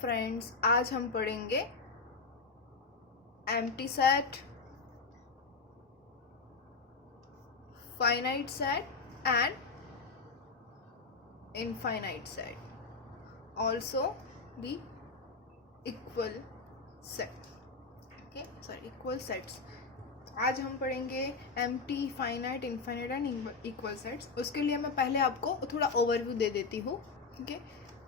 Friends, आज हम पढ़ेंगे empty set, finite set and infinite set, also the equal set. Equal sets. आज हम पढ़ेंगे empty, finite, infinite and equal sets. उसके लिए मैं पहले आपको थोड़ा ओवरव्यू दे देती हूँ। ठीक है,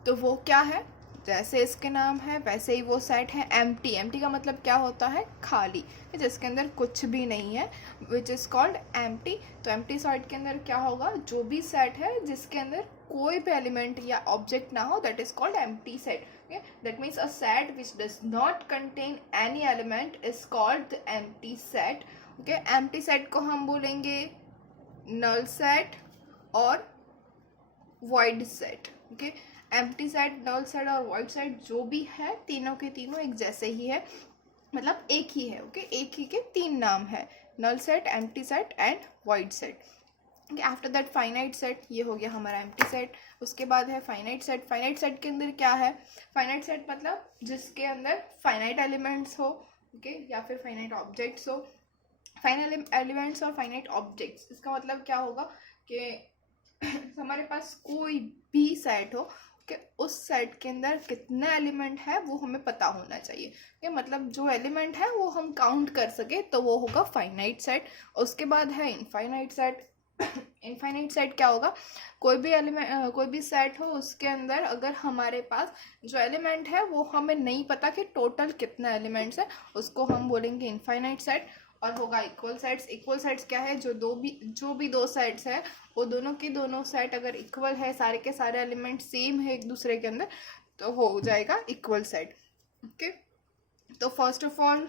तो वो क्या है, जैसे इसके नाम है वैसे ही वो सेट है एम्प्टी। एम्प्टी का मतलब क्या होता है, खाली, जिसके अंदर कुछ भी नहीं है, विच इज़ कॉल्ड एम्प्टी। तो एम्प्टी सेट के अंदर क्या होगा, जो भी सेट है जिसके अंदर कोई भी एलिमेंट या ऑब्जेक्ट ना हो, that is called empty set. That means a set which does not contain any element is called the empty set. Okay, empty set को हम बोलेंगे null set और void set. Okay, empty set, null set और void set जो भी है, तीनों के तीनों एक जैसे ही है, मतलब एक ही है। ओके, एक ही के तीन नाम है, null set, empty set and void set. After that finite set, ये हो गया हमारा एम्प्टी सेट। उसके बाद है फाइनाइट सेट। फाइनाइट सेट के अंदर क्या है, फाइनाइट सेट मतलब जिसके अंदर फाइनाइट एलिमेंट्स हो, ओके, या फिर फाइनाइट ऑब्जेक्ट्स हो। फाइनाइट एलिमेंट्स और फाइनाइट ऑब्जेक्ट्स, इसका मतलब क्या होगा कि हमारे पास कोई भी सेट हो कि उस सेट के अंदर कितना एलिमेंट है वो हमें पता होना चाहिए। कि मतलब जो एलिमेंट है वो हम काउंट कर सके, तो वो होगा फाइनाइट सेट। उसके बाद है इनफाइनाइट सेट। इनफाइनाइट सेट क्या होगा, कोई भी एलिमेंट, कोई भी सेट हो, उसके अंदर अगर हमारे पास जो एलिमेंट है वो हमें नहीं पता कि टोटल कितना एलिमेंट्स है, उसको हम बोलेंगे इनफाइनाइट सेट। और होगा इक्वल सेट्स। इक्वल सेट्स क्या है, जो भी दो सेट्स है वो दोनों के दोनों सेट अगर इक्वल है, सारे के सारे एलिमेंट सेम है एक दूसरे के अंदर, तो हो जाएगा इक्वल सेट। ओके, तो first of all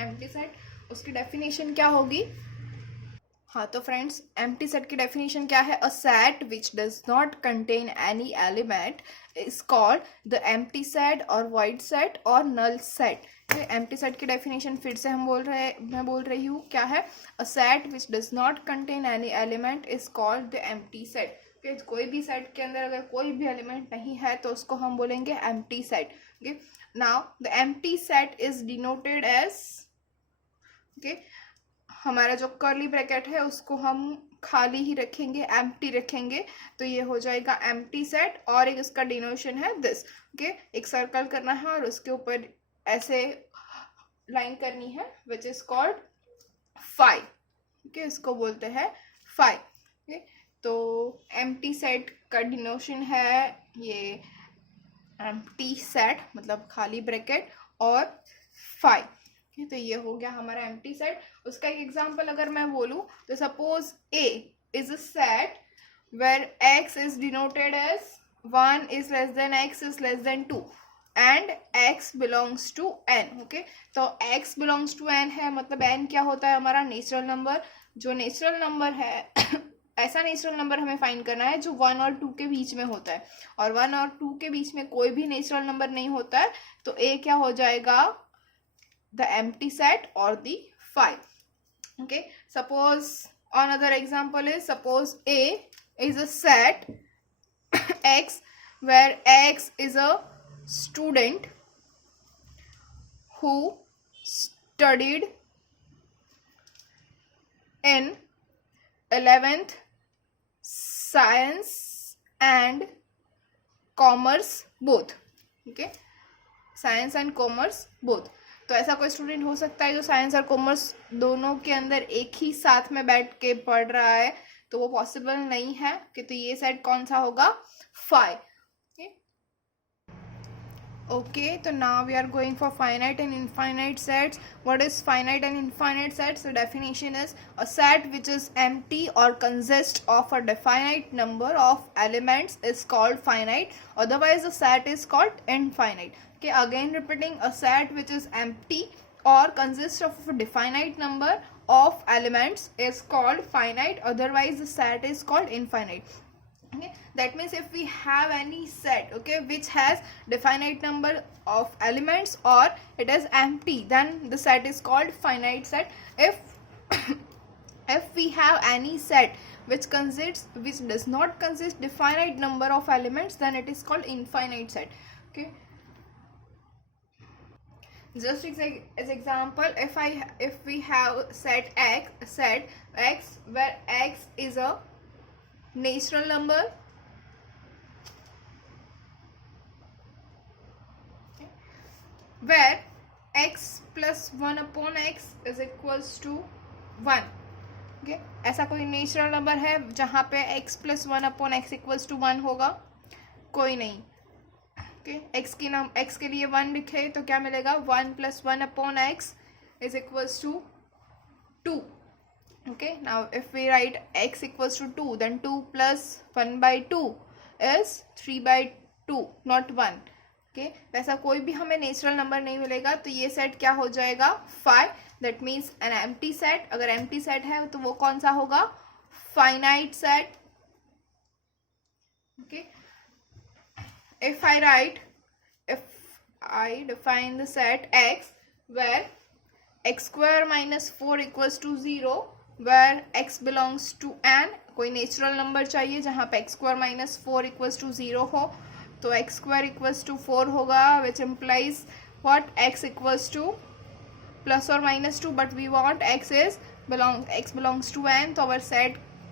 empty set, उसकी डेफिनेशन क्या होगी। हाँ, तो फ्रेंड्स, एम्प्टी सेट की डेफिनेशन क्या है, अ set which does not contain any element is called the empty set और वॉइड सेट और नल सेट। एम्प्टी सेट की डेफिनेशन फिर से मैं बोल रही हूँ, क्या है, अ set which does not contain any element is called the empty set. कोई भी सेट के अंदर अगर कोई भी एलिमेंट नहीं है तो उसको हम बोलेंगे empty set. Okay, now the empty set is denoted as, okay, हमारा जो कर्ली ब्रैकेट है उसको हम खाली ही रखेंगे, एम्प्टी रखेंगे, तो ये हो जाएगा एम्प्टी सेट। और एक इसका डिनोशन है दिस। ओके, एक सर्कल करना है और उसके ऊपर ऐसे लाइन करनी है, which is called phi. Okay, इसको बोलते हैं फाई। ओके, तो एम्प्टी सेट का डिनोशन है ये एम्प्टी सेट, मतलब खाली ब्रैकेट और फाई। तो ये हो गया हमारा एम्प्टी सेट। उसका एक एग्जांपल अगर मैं बोलूं, तो suppose A is a set where x is denoted as 1 is less than x is less than 2 and x belongs to N. Okay, तो एक्स बिलोंग्स टू एन है, मतलब एन क्या होता है, हमारा नेचुरल नंबर। जो नेचुरल नंबर है ऐसा नेचुरल नंबर हमें फाइंड करना है जो 1 और 2 के बीच में होता है, और 1 और 2 के बीच में कोई भी नेचुरल नंबर नहीं होता है, तो ए क्या हो जाएगा, the empty set or the phi. Okay, suppose another example is, suppose A is a set x where x is a student who studied in 11th science and commerce both. Okay, science and commerce both. तो ऐसा कोई student हो सकता है जो science और commerce दोनों के अंदर एक ही साथ में बैठ के पढ़ रहा है, तो वो पॉसिबल नहीं है कि, तो ये सेट कौन सा होगा, फाई। ओके, तो now we are going for finite and infinite sets. What is finite and infinite sets? The definition is a set which is empty और consist of a definite number of elements is called finite, otherwise the set is called infinite. Okay, again repeating, a set which is empty or consists of a definite number of elements is called finite, otherwise the set is called infinite. Okay, that means if we have any set, okay, which has definite number of elements or it is empty, then the set is called finite set. If we have any set which does not consist definite number of elements, then it is called infinite set. Okay, just as example, if we have set x where x is a natural number, where x plus 1 upon x is equals to 1. okay, ऐसा कोई natural number है जहाँ पे x plus 1 upon x equals to 1 होगा? कोई नहीं. okay, x के लिए 1 लिखे तो क्या मिलेगा? 1 plus 1 upon x is equals to 2. okay, now if we write x equals to 2, then 2 plus 1 by 2 is 3 by 2, not 1. okay, वैसा कोई भी हमें नेचुरल नंबर नहीं मिलेगा, तो ये सेट क्या हो जाएगा? Phi. That means an empty set. अगर एम्प्टी सेट है तो वो कौन सा होगा? Finite set. okay, if I define the set x where x square minus 4 equals to 0, where x belongs to n, कोई नेचुरल नंबर चाहिए जहाँ पे x square minus 4 equals to 0 हो, तो x square equals to 4 होगा, which implies what? x equals to plus or minus 2, but we want x belongs to n, तो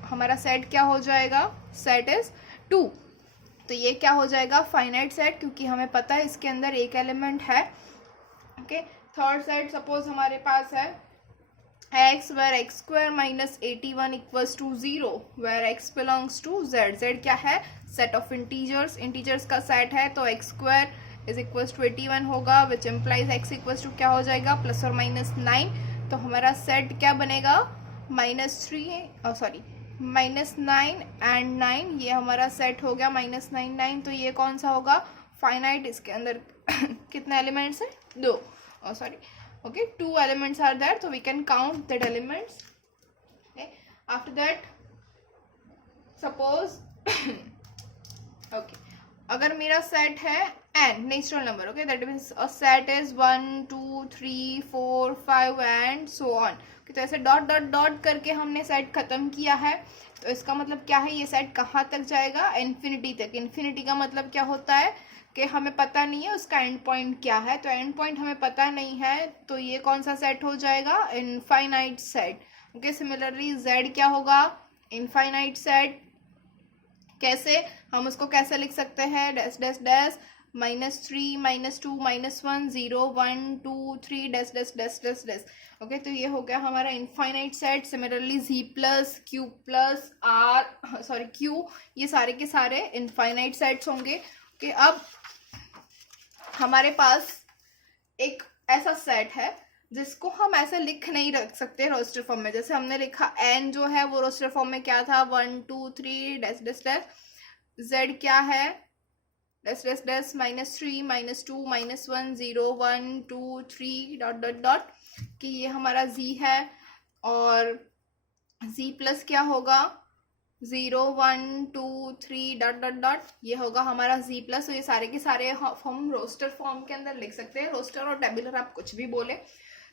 हमारा set क्या हो जाएगा? Set is 2. तो ये क्या हो जाएगा? फाइनाइट सेट, क्योंकि हमें पता है इसके अंदर एक एलिमेंट है. ओके, थर्ड सेट सपोज हमारे पास है x where x square minus 81 equals to 0, where x belongs to z. z क्या है? सेट ऑफ इंटीजर्स का सेट है, तो x square is equals to 81 होगा, which implies x equals to क्या हो जाएगा? प्लस और माइनस 9. तो हमारा सेट क्या बनेगा? माइनस 9 एंड 9, ये हमारा सेट हो गया -9 9. तो ये कौन सा होगा? फाइनाइट. इसके अंदर कितने एलिमेंट्स है? 2. okay, 2 elements are there, so we can count that elements. okay, after that suppose okay, अगर मेरा सेट है n natural number, okay, that means a set is 1 2 3 4 5 and so on. तो ऐसे डॉट डॉट डॉट करके हमने set खत्म किया है. तो इसका मतलब क्या है? ये सेट कहाँ तक जाएगा? इन्फिनिटी तक. इन्फिनिटी का मतलब क्या होता है कि हमें पता नहीं है उसका एंड पॉइंट क्या है. तो एंड पॉइंट हमें पता नहीं है, तो ये कौन सा सेट हो जाएगा? Infinite set. Okay, similarly z क्या होगा? Infinite set. कैसे? हम उसको कैसे लिख सकते हैं? Dash dash dash -3 -2 -1 0 1 2 3 dash dash dash dash dash. Okay, तो ये हो गया हमारा infinite set. Similarly z plus q plus r q, ये सारे के सारे इनफाइनाइट सेट्स होंगे. ओके, अब हमारे पास एक ऐसा सेट है जिसको हम ऐसे लिख नहीं रख सकते रोस्टर फॉर्म में. जैसे हमने लिखा n जो है वो रोस्टर फॉर्म में क्या था? 1 2 3 डैश डैश डैश. z क्या है? Dash dash dash -3 -2 -1 0 1 2 3 dot dot dot, कि ये हमारा z है. और z प्लस क्या होगा? 0 1 2 3 डॉट डॉट डॉट, ये होगा हमारा z प्लस. तो ये सारे के सारे हम रोस्टर फॉर्म के अंदर लिख सकते हैं. रोस्टर और टेबुलर आप कुछ भी बोले,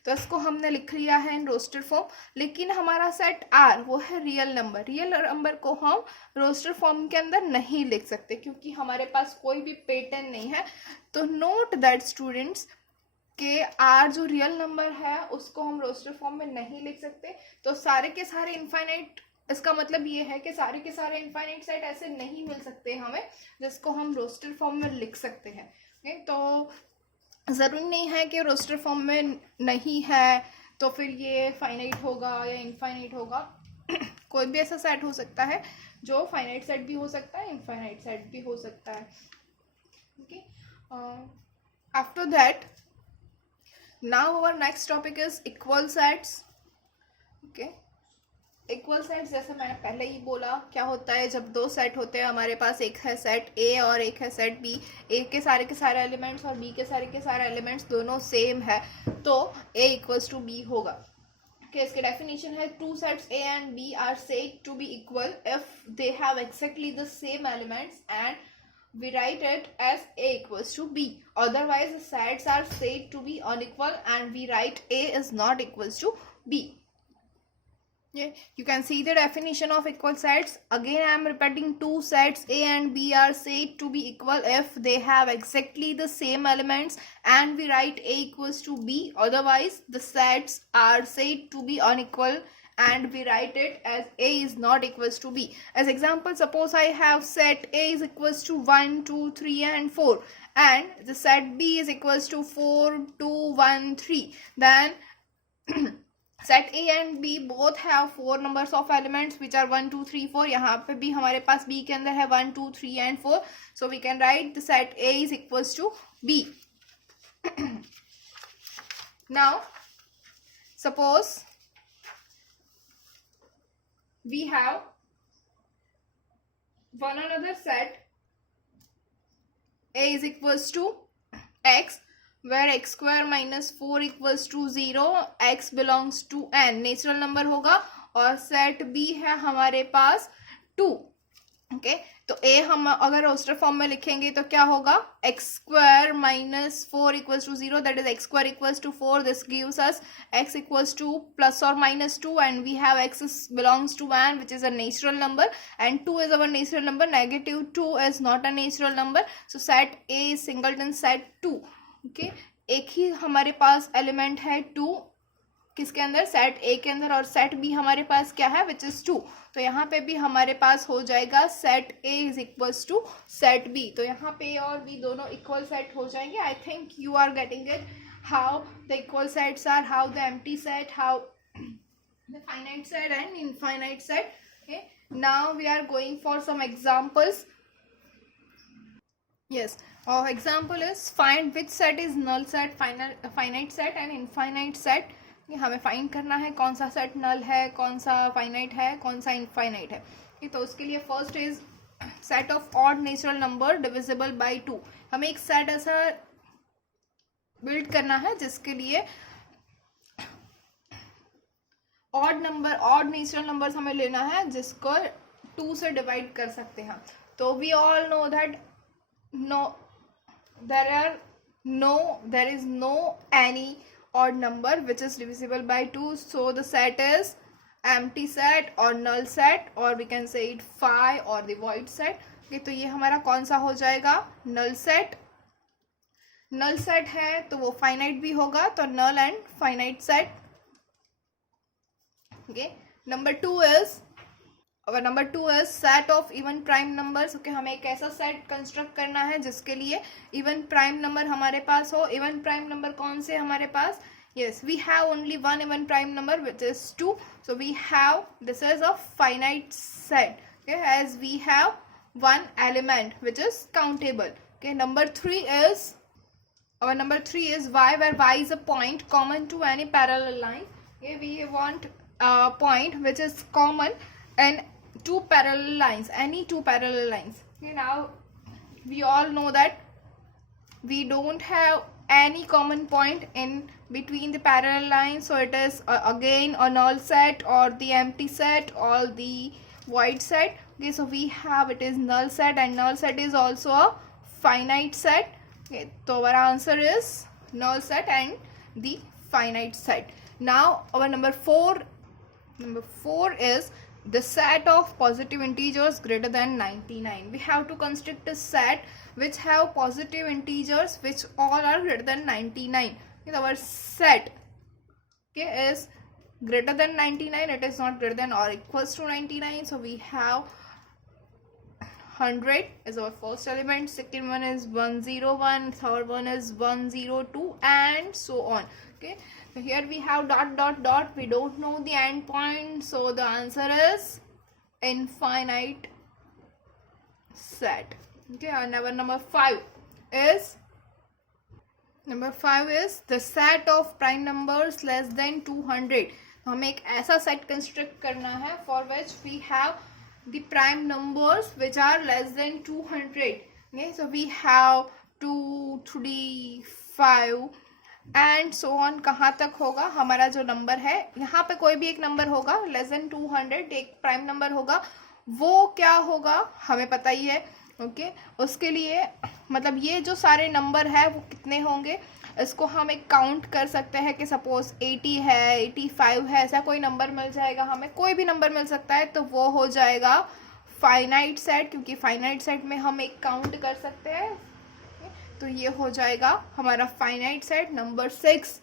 तो इसको हमने लिख लिया है इन रोस्टर फॉर्म. लेकिन हमारा सेट R वो है रियल नंबर. रियल नंबर को हम रोस्टर फॉर्म के अंदर नहीं लिख सकते क्योंकि हमारे पास कोई भी पैटर्न नहीं है. तो नोट दैट स्टूडेंट्स के R जो रियल नंबर है उसको हम रोस्टर फॉर्म में नहीं लिख सकते. तो सारे के सारे इनफाइनाइट, इसका मतलब ये है कि सारे के सारे इनफाइनाइट सेट ऐसे नहीं मिल सकते हमें जिसको हम रोस्टर फॉर्म में लिख सकते हैं. तो ज़रूरी नहीं है कि रोस्टर फॉर्म में नहीं है तो फिर ये फाइनाइट होगा या इनफाइनाइट होगा. कोई भी ऐसा सेट हो सकता है जो फाइनाइट सेट भी हो सकता है, इनफाइनाइट सेट भी हो सकता है. Okay, after that now our next topic is equal sets. Okay, equal sets जैसे मैंने पहले ही बोला, क्या होता है जब दो सेट होते हैं हमारे पास, एक है सेट A और एक है सेट B. A के सारे एलिमेंट्स और B के सारे एलिमेंट्स दोनों सेम है, तो A इक्वल्स टू B होगा. okay, इसके डेफिनेशन है two sets A and B are said to be equal if they have exactly the same elements and we write it as A equals to B. Otherwise the sets are said to be unequal and we write A is not equals to B. Yeah, you can see the definition of equal sets. Again, I am repeating, two sets A and B are said to be equal if they have exactly the same elements and we write A equals to B. Otherwise, the sets are said to be unequal and we write it as A is not equals to B. As example, suppose I have set A is equals to 1, 2, 3 and 4 and the set B is equals to 4, 2, 1, 3. Then set A and B both have 4 numbers of elements which are 1 2 3 4. यहाँ पे भी हमारे पास B के अंदर है 1 2 3 and 4. So we can write the set A is equals to B. Now suppose we have one another set a is equals to x where x square minus 4 equals to 0. x belongs to n, natural number होगा. और set b है हमारे पास 2. Okay, तो a हम अगर roster form में लिखेंगे तो क्या होगा, x square minus 4 equals to 0, that is x square equals to 4. this gives us x equals to plus or minus 2 and we have x belongs to 1 which is a natural number and 2 is our natural number. Negative 2 is not a natural number. So set a is singleton set 2. Okay, एक ही हमारे पास element है 2 किसके अंदर, set ए के अंदर, और set B हमारे पास क्या है विच इज 2. तो यहाँ पे भी हमारे पास हो जाएगा set A is equals to set B. तो यहाँ पे और बी दोनों इक्वल सेट हो जाएंगे. I think you are getting it how the equal sets are, how the empty set, how the finite set and infinite set. Okay, now we are going for some examples. yes, our example is find which set is null set, finite set and infinite set. हमें find करना है कौन सा set नल है, कौन सा finite है, कौन सा इनफाइनाइट है. तो उसके लिए first is set of odd natural number divisible by 2. हमें एक सेट ऐसा बिल्ड करना है जिसके लिए ऑड नेचुरल नंबर्स हमें लेना है जिसको 2 से डिवाइड कर सकते हैं. तो we all know that there is no any odd number which is divisible by 2. so the set is empty set or null set or we can say it phi or the void set. okay, तो ये हमारा कौन सा हो जाएगा, null set. null set है तो वो finite भी होगा, तो null and finite set. okay, number 2 is set of even prime numbers. okay, हमें एक ऐसा सेट कंस्ट्रक्ट करना है जिसके लिए इवन प्राइम नंबर हमारे पास हो. इवन प्राइम नंबर कौन से हमारे पास, yes, we have only one even prime number which is 2. so we have, this is a finite set. okay, as we have one element which is countable. okay, number 3 is y, where y is a point common to any parallel line. okay, we want a point which is common and two parallel lines, any two parallel lines. okay, now we all know that we don't have any common point in between the parallel lines, so it is again a null set or the empty set or the void set. okay, so we have, it is null set and null set is also a finite set. okay, so our answer is null set and the finite set. now our number 4 is the set of positive integers greater than 99. we have to construct a set which have positive integers which all are greater than 99. okay, our set is greater than 99, it is not greater than or equals to 99. so we have 100 is our first element, second one is 101, third one is 102 and so on. okay, so here we have dot dot dot, we don't know the end point, so the answer is infinite set. okay, and our number 5 is the set of prime numbers less than 200. हमें एक ऐसा set construct करना है for which we have the prime numbers which are less than 200. okay, so we have 2 3 5 and so on. कहाँ तक होगा हमारा जो नंबर है, यहाँ पे कोई भी एक नंबर होगा लेस देन 200, एक प्राइम नंबर होगा, वो क्या होगा हमें पता ही है. ओके, उसके लिए मतलब ये जो सारे नंबर है वो कितने होंगे, इसको हम एक काउंट कर सकते हैं कि सपोज 80 है, 85 है, ऐसा कोई नंबर मिल जाएगा हमें, कोई भी नंबर मिल सकता है, तो वो हो जाएगा फाइनाइट सेट, क्योंकि फाइनाइट सेट में हम एक काउंट कर सकते हैं। तो ये हो जाएगा हमारा finite set. Number 6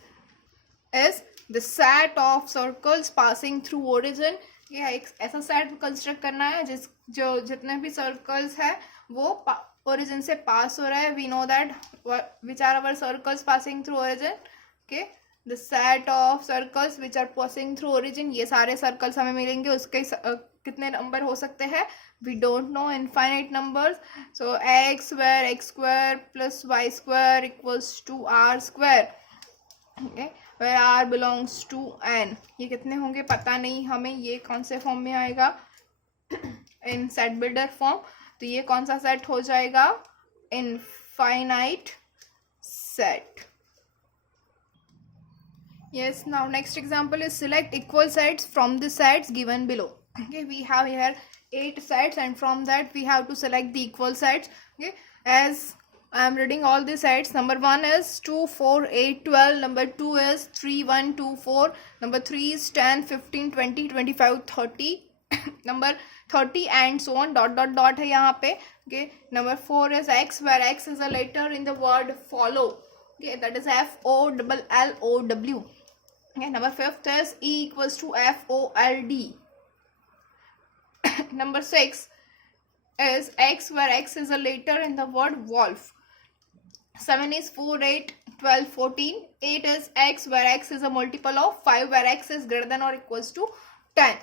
is the set of circles passing through origin. ये एक ऐसा सेट कंस्ट्रक्ट करना है जो जितने भी सर्कल्स है वो ओरिजिन से पास हो रहा है। We know that which are our circles passing through origin. Okay, the set of circles which are passing through origin, ये सारे सर्कल्स हमें मिलेंगे। उसके कितने नंबर हो सकते हैं, we don't know, infinite numbers. So x square plus y square equals to r square, where r belongs to n। ये कितने होंगे पता नहीं हमें, ये कौन से फॉर्म में आएगा, इन सेट बिल्डर फॉर्म। तो ये कौन सा सेट हो जाएगा, infinite set. Yes, now next example is select equal sets from the sets given below. Okay, we have here 8 sets and from that we have to select the equal sets. Okay, as I am reading all the sets, number 1 is 2, 4, 8, 12, number 2 is 3, 1, 2, 4, number 3 is 10, 15, 20, 25, 30, number 30 and so on, dot dot dot है यहाँ पे। Okay, number 4 is x, where x is a letter in the word follow। Okay, that is FOLLOW। Okay, number 5th is E equals to FOLD। Number 6 is x, where x is a letter in the word wolf। 7 is 4, 8, 12, 14. 8 is x, where x is a multiple of 5, where x is greater than or equals to 10.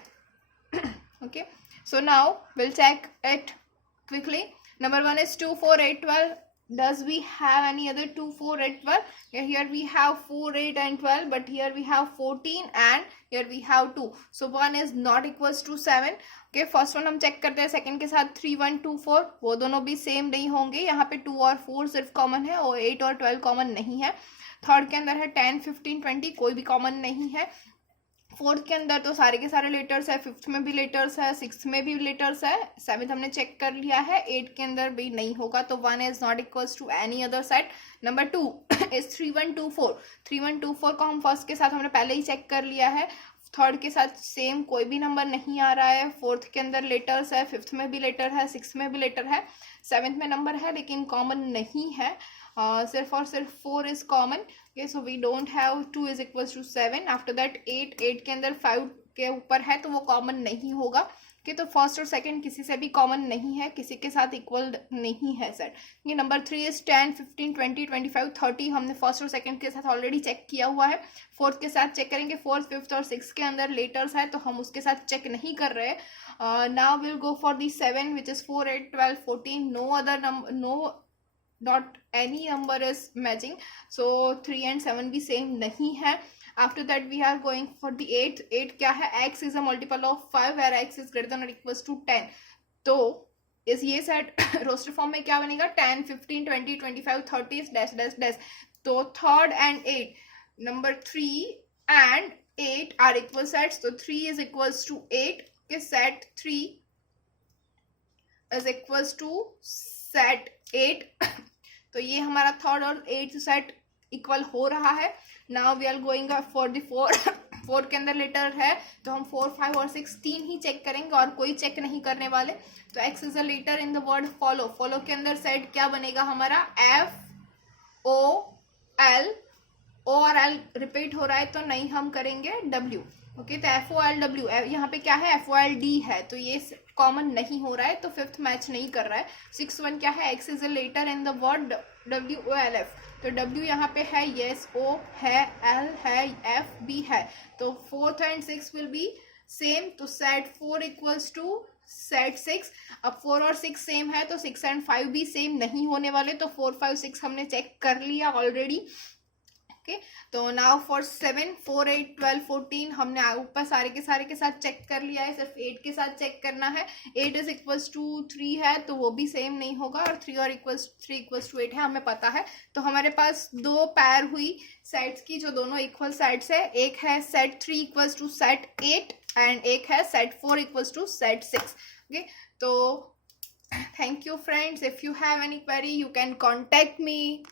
Okay, so now we'll check it quickly. Number 1 is 2, 4, 8, 12. Does we have any other 2, 4, 8, 12? Yeah, here we have 4, 8 and 12, but here we have 14 and here we have 2. So 1 is not equals to 7. Okay, first one हम check करते हैं second के साथ 3, 1, 2, 4, वो दोनों भी same नहीं होंगे। यहाँ पे 2 और 4 सिर्फ कॉमन है और 8 और 12 कॉमन नहीं है। थर्ड के अंदर है 10, 15, 20, कोई भी कॉमन नहीं है। फोर्थ के अंदर तो सारे के सारे लेटर्स है, फिफ्थ में भी लेटर्स है, सिक्स्थ में भी लेटर्स है, सेवेंथ हमने चेक कर लिया है, 8 के अंदर भी नहीं होगा। तो 1 is not equals to any other set. Number 2 is 3, 1, 2, 4। 3, 1, 2, 4 को हम फर्स्ट के साथ हमने पहले ही चेक कर लिया है। थर्ड के साथ सेम कोई भी नंबर नहीं आ रहा है। फोर्थ के अंदर लेटर्स है, फिफ्थ में भी लेटर है, सिक्स्थ में भी लेटर है, सेवेंथ में नंबर है लेकिन कॉमन नहीं है। सिर्फ और सिर्फ 4 is common. Okay, so we don't have 2 is equals to 7। After that 8 के अंदर 5 के ऊपर है तो वो कॉमन नहीं होगा। ओके, तो फर्स्ट और सेकंड किसी से भी कॉमन नहीं है, किसी के साथ इक्वल नहीं है सेट। ये नंबर 3 इज 10, 15, 20, 25, 30 हमने फर्स्ट और सेकंड के साथ ऑलरेडी चेक किया हुआ है। फोर्थ के साथ चेक करेंगे, फोर्थ, फिफ्थ और सिक्स के अंदर लेटर्स है तो हम उसके साथ चेक नहीं कर रहे। Now will go for the 7 which is 4, 8, 12, 14। No other number, no not any number is matching, so 3 and 7 भी same नहीं है। After that we are going for the 8। 8 क्या है, x is a multiple of 5 where x is greater than or equals to 10। तो इस ये set roster form में क्या बनेगा, 10, 15, 20, 25, 30 डैश डैश डैश। तो third and 8, number 3 and 8 are equal sets, तो 3 is equals to 8 के set 3 is equals to set 8। तो ये हमारा थर्ड और 8th सेट इक्वल हो रहा है। Now we are going for the 4 के अंदर लेटर है तो हम 4, 5 और 6 तीन ही चेक करेंगे और कोई चेक नहीं करने वाले। तो x is a letter in the word follow. Follow के अंदर सेट क्या बनेगा हमारा, FOL। O और L रिपीट हो रहा है तो नहीं हम करेंगे W। ओके, तो FOLW यहाँ पे क्या है, FOLD है तो ये कॉमन नहीं हो रहा है तो फिफ्थ मैच नहीं कर रहा है। 6, 1 क्या है, x is a letter in the word WOLF। तो W यहाँ पे है, yes, O है, L है, F भी है, तो 4th and 6 will be same. तो सेट 4 इक्वल्स टू सेट 6। अब 4 और 6 सेम है तो 6 and 5 भी सेम नहीं होने वाले, तो 4, 5, 6 हमने चेक कर लिया ऑलरेडी। ओके, तो नाउ फॉर 7, 4, 8, 12, 14 हमने ऊपर सारे के साथ चेक कर लिया है, सिर्फ 8 के साथ चेक करना है। 8 इज इक्वल्स टू 3 है तो वो भी सेम नहीं होगा, और 3 और 3 इक्वल्स टू 8 है, हमें पता है। तो हमारे पास दो पैर हुई सेट्स की जो दोनों इक्वल सेट्स है। एक है set 3 equals to set 8 and एक है set 4 equals to set 6। Okay, तो thank you friends. If you have any query you can contact me.